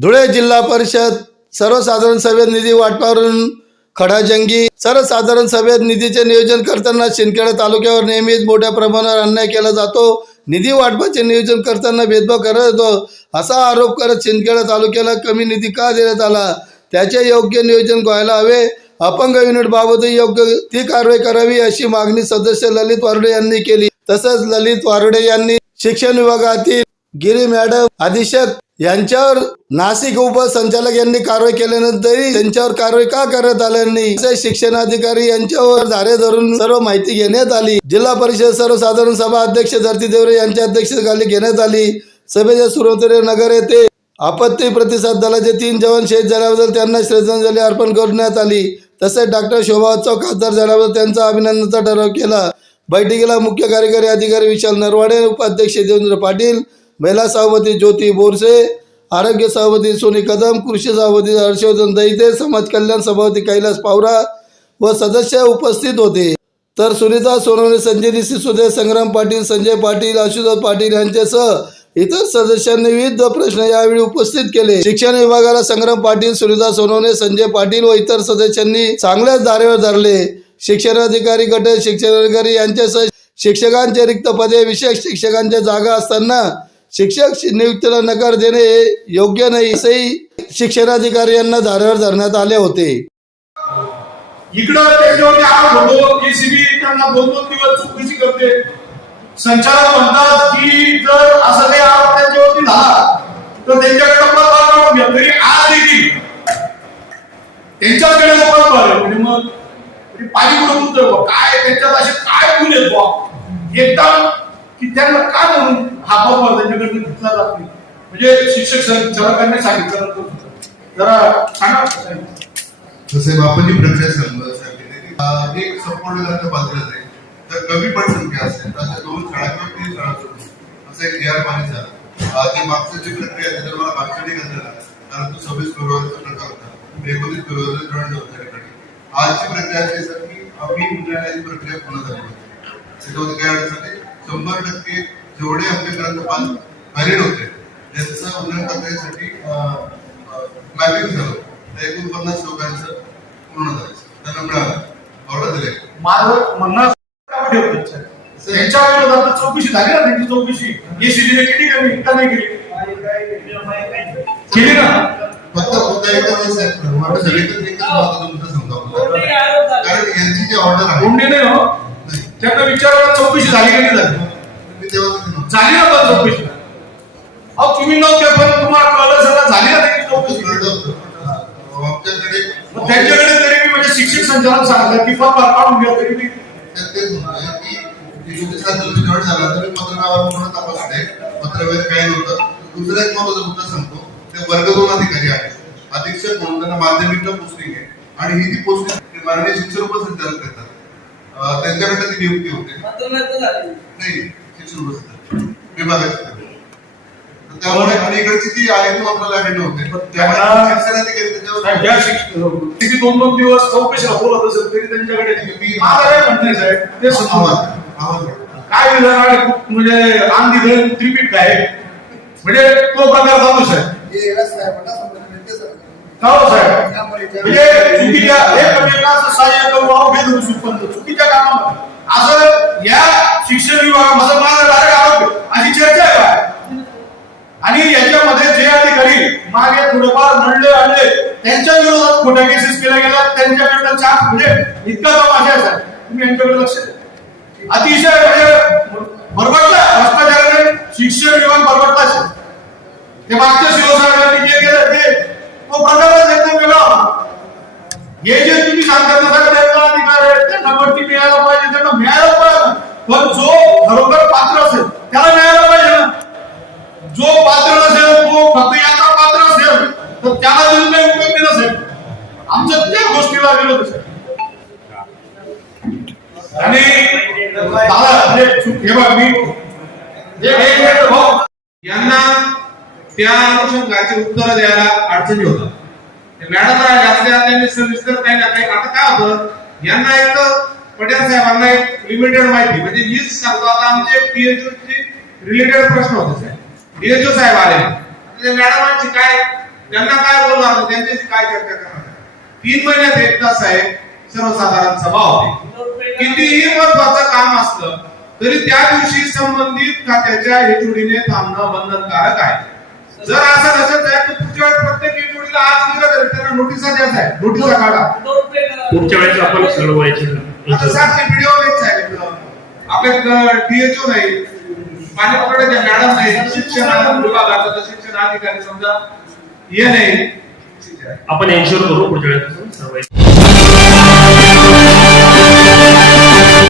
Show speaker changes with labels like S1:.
S1: धुळे जिल्हा परिषद सर्वसाधारण सभेत निधी वाटपावरून खडाजंगी सर्वसाधारण सभेत निधीचे नियोजन करताना शिंदखेडा तालुक्यावर नेहमीच मोठ्या प्रमाणावर अन्याय केला जातो. निधी वाटपाचे नियोजन करताना भेदभाव करत होतो. असा आरोप करत शिंदखेडा तालुक्याला कमी निधी का देण्यात आला? त्याचे योग्य नियोजन व्हायला हवे. अपंग युनिट बाबतही योग्य ती कारवाई करावी अशी मागणी सदस्य ललित वारुडे यांनी केली. तसंच ललित वारुडे यांनी शिक्षण विभागातील गिरी मॅडम अधीक्षक यांच्यावर नाशिक उपसंचालक यांनी कारवाई केल्यानंतरही त्यांच्यावर कारवाई का करण्यात आल्या नाही? तसेच शिक्षणाधिकारी यांच्यावर धारे धरून सर्व माहिती घेण्यात आली. जिल्हा परिषद सर्वसाधारण सभा अध्यक्ष धरती देवरे यांच्या अध्यक्षतेखाली घेण्यात आली. सभेच्या सुरवतरे नगर येथे आपत्ती प्रतिसाद दलाचे तीन जवान शहीद झाल्याबद्दल त्यांना श्रद्धांजली अर्पण करण्यात आली. तसेच डॉक्टर शोभा उत्सव खासदार झाल्याबद्दल त्यांचा अभिनंदनाचा ठराव केला. बैठकीला मुख्य कार्यकारी अधिकारी विशाल नरवाडे उपाध्यक्ष देवेंद्र पाटील महिला सभापती ज्योती बोरसे आरोग्य सभापती सोनी कदम कृषी सभापती हर्षवर्धन दैते समाज कल्याण सभापती कैलास पावरा व सदस्य उपस्थित होते. तर सुनीता सोनवणे संजय सिसोदे संग्राम पाटील संजय पाटील आशुतोष पाटील यांच्यासह इतर सदस्यांनी विविध प्रश्न यावेळी उपस्थित केले. शिक्षण विभागाला संग्राम पाटील सुनीता सोनवणे संजय पाटील व इतर सदस्यांनी चांगल्याच धारेवर धरले. शिक्षणाधिकारी गट शिक्षणाधिकारी यांच्यासह शिक्षकांचे रिक्त पदे विशेष शिक्षकांच्या जागा असताना शिक्षक नियुक्तीला नकार देणे योग्य नाही असंही शिक्षणाधिकारी यांना धारेवर धरण्यात आले होते.
S2: इकडं त्याच्यावरती आरोप होतो एसीबी त्यांना दोन दोन दिवस चौकशी करते. संचालक म्हणतात की जर असं काही आरोप त्यांच्यावरती झाला तर त्यांच्याकडे पत्र काढून घ्या तरी आज देखील त्यांच्याकडे लोक म्हणजे मग पाणी कुठं उतरव काय त्यांच्यात असे काय गुण आहेत एकदम की त्यांना काय म्हणून हा पत्र त्यांच्याकडे घेतला जात नाही म्हणजे शिक्षक संचालकांनी सांगितलं जरा सांगा साहेब.
S3: जसे बापूजी प्रक्रिया सांग- सांगितली एक संपूर्ण जर बाजारात आहे. तर कमी पण संख्या असेल. तर दोन शाळा किंवा तीन शाळा सोडून असं एक निहार पाणी झालं. ते मागचं जी प्रक्रिया आहे त्याच्यावर मला मागच्या ठिकाणी कसं कारण तो सव्वीस फेब्रुवारीचा प्रकार होता. एकोणीस फेब्रुवारी जॉईन होता त्याकडे आजची प्रक्रिया अशी आहे सर की आम्ही उन्हाळ्याची प्रक्रिया पूर्ण झाली होती. त्याच्यामध्ये काय अडचण आहे? शंभर टक्के जेवढे आंबेडकरांचं पान व्हॅलिड होते त्यांचं उन्हाळ प्रक्रियेसाठी मॅपिंग झालं तर एकूण पन्नास लोकांचं पूर्ण झालं. त्यांना मिळालं ऑर्डर दिले
S2: माझं म्हणणं? त्यांच्या विरोधात चौकशी झाली ना त्यांची चौकशी. एसीबीने केली का नाही का नाही केली. केली ना?
S3: फक्त मुद्दा एकच आहे? साहेब ऑर्डर सगळीकडे एकच महत्त्वाचा मुद्दा समजा कारण यांची जी ऑर्डर आहे.
S2: कोंडे नाही हो? त्यांना विचारायला चौकशी झाली का नाही झाली?
S3: तेव्हा.
S2: झाली ना पण चौकशी? अहो तुम्ही नव्हते पण तुम्हाला कळलं सगळं झाली ना त्यांची
S3: चौकशी? आमच्याकडे
S2: मग त्यांच्याकडे तरी मी म्हणजे शिक्षक संचालक सांगतात की काढून घ्या तरी मी
S3: तेच म्हणतोय की झाला तर पत्रकावर पूर्ण पत्रव्यवहार काय नव्हतं. दुसरा एक महत्त्वाचा मुद्दा सांगतो. ते वर्ग दोन अधिकारी आहेत. अधीक्षक म्हणून त्यांना माध्यमिकला पोस्टिंग आहे. आणि ही ती पोस्टिंग माननीय शिक्षण उपसंचालक देतात त्यांच्याकडे ती नियुक्ती होते? नाही. विभागाचे त्यामुळे आणि इकडची जी आहे ती आपल्याला हँडल होते. त्यामुळे
S2: दोन दोन दिवस चौकशीला बोलत असेल तरी त्यांच्याकडे आहे साहेब ते. काय विधान आहे? म्हणजे आंधी धरण त्रिपीठ काय म्हणजे तो प्रकार चालू साहेब. का हो साहेब म्हणजे चुकीच्या एकमेकांचं सहाय्य करून भाव भेद होऊ शकतो पण चुकीच्या कामामध्ये. असं या शिक्षण विभागामध्ये माझा डायरेक्ट आरोप अशी चर्चा आहे. का आणि याच्यामध्ये जे अधिकारी मागे थोडेफार म्हणले आणले त्यांच्या विरोधात खोट्या केसेस केल्या गेल्या त्यांच्याकडनं चार म्हणजे इतका तमाशा असा तुम्ही यांच्याकडे लक्ष अतिशय म्हणजे बरबटला भ्रष्टाचाराने शिक्षण विभाग बरबटला आहे. ते मागच्या शिवसाहेबांनी जे केलं ते तो प्रकारच एकदम वेगळा हे जे तुम्ही सांगताना ना सगळं त्यांचा अधिकार आहे. त्यांना बढती पण जो खरोखर पात्र असेल त्याला मिळायला पाहिजे ना. जो पात्र नसेल तो फक्त याचा पात्र असेल तर त्याला देऊन काही उपयोग नसेल आमचं त्या गोष्टीला विरोध असेल. आणि दादा हे बघ मी हो.
S4: यांना त्या अनुषंगाची उत्तर द्यायला अडचणी होतात. मॅडम जास्त त्यांनी सविस्तर काही ना काही आता काय होतं? यांना एक पटेल साहेबांना एक लिमिटेड माहिती म्हणजे मीच सांगतो आता आमचे पीएचओ रिलेटेड प्रश्न होते साहेब. पीएचओ साहेब आले. मॅडमांची काय त्यांना काय बोलणार त्यांच्याशी काय चर्चा करणार तीन महिन्यात एकदा साहेब सर्वसाधारण सभा होते. कितीही महत्वाचं काम असलं तरी त्या दिवशी संबंधित खात्याच्या हेचुडीने थांबणं बंधनकारक आहे. जर असं नसेल साहेब तर पुढच्या वेळेस प्रत्येक हेचुडीला आज दिलं तरी त्यांना नोटिसा द्या साहेब. नोटिसा काढा.
S5: पुढच्या वेळेस आपण सर्व व्हायचे
S4: आता सातशे व्हिडिओ नाही साहेब डीएचओ नाही. पाणी पकडायचे मॅडम नाही. शिक्षण विभागाचा शिक्षण अधिकारी समजा. हे नाही.
S5: आपण एन्शुअर करू पुढच्या वेळेस. सर्व